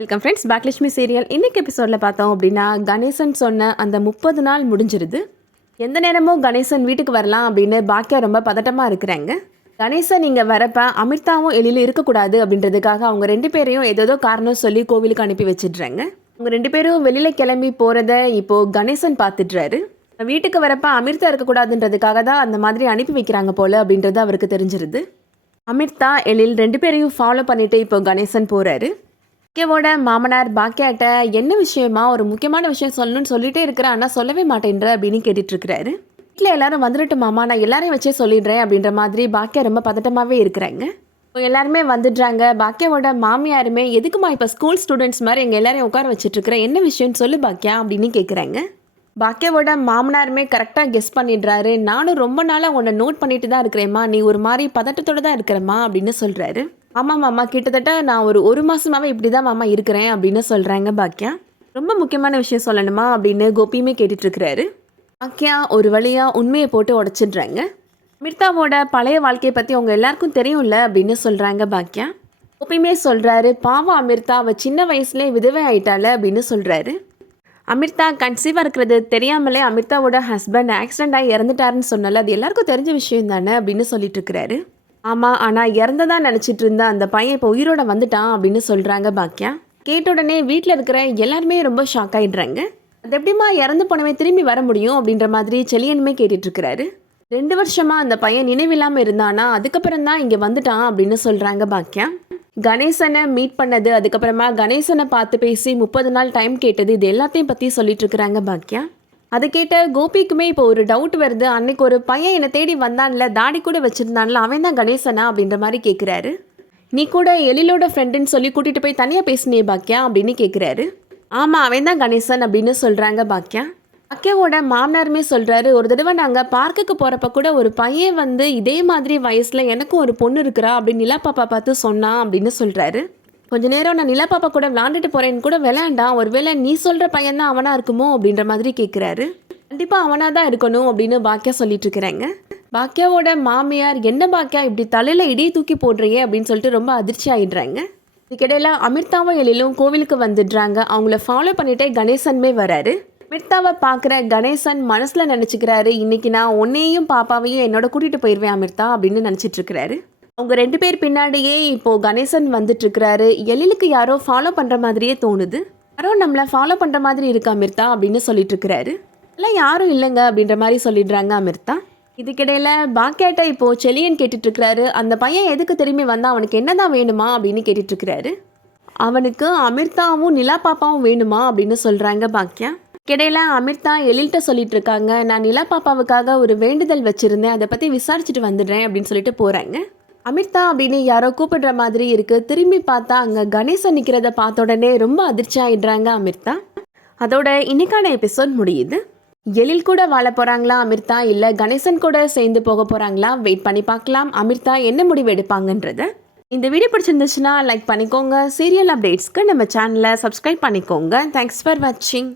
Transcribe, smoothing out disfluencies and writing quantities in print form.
Welcome friends, பாக்லட்சுமி serial இன்னைக்கு எபிசோடில் பார்த்தோம் அப்படின்னா, கணேசன் சொன்ன அந்த 30 நாள் முடிஞ்சிருது. எந்த நேரமும் கணேசன் வீட்டுக்கு வரலாம் அப்படின்னு பாக்கியா ரொம்ப பதட்டமாக இருக்கிறாங்க. கணேசன் இங்கே வரப்ப அமிர்தாவும் எழிலும் இருக்கக்கூடாது அப்படின்றதுக்காக அவங்க 2 பேரையும் ஏதோ காரணம் சொல்லி கோவிலுக்கு அனுப்பி வச்சிடுறாங்க. அவங்க 2 பேரும் வெளியில் கிளம்பி போகிறத இப்போது கணேசன் பார்த்துடுறாரு. வீட்டுக்கு வரப்ப அமிர்தா இருக்கக்கூடாதுன்றதுக்காக தான் அந்த மாதிரி அனுப்பி வைக்கிறாங்க போல் அப்படின்றது அவருக்கு தெரிஞ்சிருது. அமிர்தா எழில் 2 பேரையும் ஃபாலோ பண்ணிட்டு இப்போ கணேசன் போகிறாரு. பாக்கியாவோட மாமனார் பாக்கியாட்ட என்ன விஷயமா ஒரு முக்கியமான விஷயம் சொல்லணும்னு சொல்லிட்டே இருக்கிறேன், ஆனால் சொல்லவே மாட்டேன்ற அப்படின்னு கேட்டுட்டு இருக்கிறாரு. வீட்டில் எல்லாரும் வந்துட்டு மாமா, நான் எல்லாரையும் வச்சே சொல்லிடுறேன் அப்படின்ற மாதிரி பாக்கியா ரொம்ப பதட்டமாகவே இருக்கிறாங்க. இப்போ எல்லாருமே வந்துடுறாங்க. பாக்கியாவோட மாமியாருமே எதுக்குமா இப்போ ஸ்கூல் ஸ்டூடெண்ட்ஸ் மாதிரி எங்கள் எல்லாரையும் உட்கார வச்சுட்டு இருக்கிறேன், என்ன விஷயம்னு சொல்லு பாக்கியா அப்படின்னு கேட்குறாங்க. பாக்கியாவோட மாமனாருமே கரெக்டாக கெஸ் பண்ணிடுறாரு. நானும் ரொம்ப நாளாக உன்னை நோட் பண்ணிட்டு தான் இருக்கிறேம்மா, நீ ஒரு மாதிரி பதட்டத்தோடு தான் இருக்கிறேம்மா அப்படின்னு சொல்கிறாரு. ஆமாம் மாமா, கிட்டத்தட்ட நான் ஒரு மாதமாகவே இப்படி தான் மாமா இருக்கிறேன் அப்படின்னு சொல்கிறாங்க பாக்கியா. ரொம்ப முக்கியமான விஷயம் சொல்லணுமா அப்படின்னு கோபியுமே கேட்டுட்ருக்கிறாரு. பாக்கியா ஒரு வழியாக உண்மையை போட்டு உடச்சிடுறாங்க. அமிர்தாவோட பழைய வாழ்க்கையை பற்றி அவங்க எல்லாருக்கும் தெரியும்ல அப்படின்னு சொல்கிறாங்க பாக்கியா. கோபியுமே சொல்கிறாரு, பாவம் அமிர்தா, அவள் சின்ன வயசுலேயே விதவை ஆயிட்டால அப்படின்னு சொல்கிறாரு. அமிர்தா கன்சீவாக இருக்கிறது தெரியாமலே அமிர்தாவோட ஹஸ்பண்ட் ஆக்சிடென்ட் ஆகி இறந்துட்டாருன்னு சொன்னால அது எல்லாருக்கும் தெரிஞ்ச விஷயம் தானே அப்படின்னு சொல்லிட்டு இருக்கிறாரு. ஆமாம், ஆனால் இறந்ததா நினச்சிட்டு இருந்த அந்த பையன் இப்போ உயிரோட வந்துட்டான் அப்படின்னு சொல்கிறாங்க பாக்கியா. கேட்ட உடனே வீட்டில் இருக்கிற எல்லாருமே ரொம்ப ஷாக் ஆகிடுறாங்க. அது எப்படிமா இறந்து போனவே திரும்பி வர முடியும் அப்படின்ற மாதிரி செலியனுமே கேட்டுட்ருக்கிறாரு. 2 வருஷமாக அந்த பையன் நினைவில்லாமல் இருந்தானா, அதுக்கப்புறம் தான் இங்கே வந்துட்டான் அப்படின்னு சொல்கிறாங்க பாக்கியா. கணேசனை மீட் பண்ணது, அதுக்கப்புறமா கணேசனை பார்த்து பேசி 30 நாள் டைம் கேட்டது, இது எல்லாத்தையும் பற்றி சொல்லிட்டு இருக்கிறாங்க பாக்கியா. அதை கேட்ட கோபிக்குமே இப்போ ஒரு டவுட் வருது. அன்னைக்கு ஒரு பையன் என்னை தேடி வந்தான்ல, தாடி கூட வச்சுருந்தான்ல, அவன் தான் கணேசனா அப்படின்ற மாதிரி கேட்குறாரு. நீ கூட எழிலோட ஃப்ரெண்டுன்னு சொல்லி கூட்டிகிட்டு போய் தனியாக பேசினியே பாக்கியா அப்படின்னு கேட்குறாரு. ஆமாம், அவன் தான் கணேசன் அப்படின்னு சொல்கிறாங்க பாக்கியா. பாக்கியாவோட மாமனாருமே சொல்கிறாரு, ஒரு தடவை நாங்கள் பார்க்குக்கு போகிறப்ப கூட ஒரு பையன் வந்து இதே மாதிரி வயசில் எனக்கும் ஒரு பொண்ணு இருக்கிறா அப்படின்னு நிலா பாப்பா பார்த்து சொன்னான் அப்படின்னு சொல்கிறாரு. கொஞ்ச நேரம் நான் நிலா பாப்பா கூட விளாண்டுட்டு போகிறேன்னு கூட விளையாண்டான், ஒருவேளை நீ சொல்கிற பையன் தான் அவனாக இருக்குமோ அப்படின்ற மாதிரி கேட்குறாரு. கண்டிப்பாக அவனாக தான் இருக்கணும் அப்படின்னு பாக்கியா சொல்லிட்டு இருக்கிறாங்க. பாக்கியாவோட மாமியார், என்ன பாக்கியா இப்படி தலையில் இடியை தூக்கி போடுறியே அப்படின்னு சொல்லிட்டு ரொம்ப அதிர்ச்சி ஆகிடுறாங்க. இதுக்கிடையில் அமிர்தாவும் எழிலும் கோவிலுக்கு வந்துடுறாங்க. அவங்கள ஃபாலோ பண்ணிட்டே கணேசனுமே வராரு. அமிர்தாவை பார்க்குற கணேசன் மனசில் நினச்சிக்கிறாரு, இன்னைக்கு நான் உன்னையும் பாப்பாவையும் என்னோட கூட்டிகிட்டு போயிடுவேன் அமிர்தா அப்படின்னு நினச்சிட்ருக்கிறாரு. அவங்க 2 பேர் பின்னாடியே இப்போது கணேசன் வந்துட்டுருக்கிறாரு. எழிலுக்கு யாரோ ஃபாலோ பண்ணுற மாதிரியே தோணுது. யாரோ நம்மளை ஃபாலோ பண்ணுற மாதிரி இருக்கு அமிர்தா அப்படின்னு சொல்லிட்டு இருக்கிறாரு. எல்லாம் யாரும் இல்லைங்க அப்படின்ற மாதிரி சொல்லிடுறாங்க அமிர்தா. இதுக்கிடையில் பாக்கியாட்ட இப்போது செலியன் கேட்டுட்ருக்கிறாரு, அந்த பையன் எதுக்கு திரும்பி வந்தால் அவனுக்கு என்ன தான் வேணுமா அப்படின்னு கேட்டுட்ருக்கிறாரு. அவனுக்கு அமிர்தாவும் நிலா பாப்பாவும் வேணுமா அப்படின்னு சொல்கிறாங்க பாக்கியா. இடையில அமிர்தா எழில்கிட்ட சொல்லிட்டு இருக்காங்க, நான் நிலா பாப்பாவுக்காக ஒரு வேண்டுதல் வச்சுருந்தேன், அதை பற்றி விசாரிச்சுட்டு வந்துடுறேன் அப்படின்னு சொல்லிட்டு போகிறாங்க. அமிர்தா அப்படின்னு யாரோ கூப்பிடுற மாதிரி இருக்குது. திரும்பி பார்த்தா அங்கே கணேசன் நிற்கிறத பார்த்த உடனே ரொம்ப அதிர்ச்சி ஆகிடுறாங்க அமிர்தா. அதோட இன்னைக்கான எபிசோட் முடியுது. எழில் கூட வாழ போகிறாங்களா அமிர்தா, இல்லை கணேசன் கூட சேர்ந்து போக போகிறாங்களா? வெயிட் பண்ணி பார்க்கலாம் அமிர்தா என்ன முடிவு எடுப்பாங்கன்றத. இந்த வீடியோ பிடிச்சிருந்துச்சுன்னா லைக் பண்ணிக்கோங்க. சீரியல் அப்டேட்ஸ்க்கு நம்ம சேனலை சப்ஸ்கிரைப் பண்ணிக்கோங்க. தேங்க்ஸ் ஃபார் வாட்சிங்.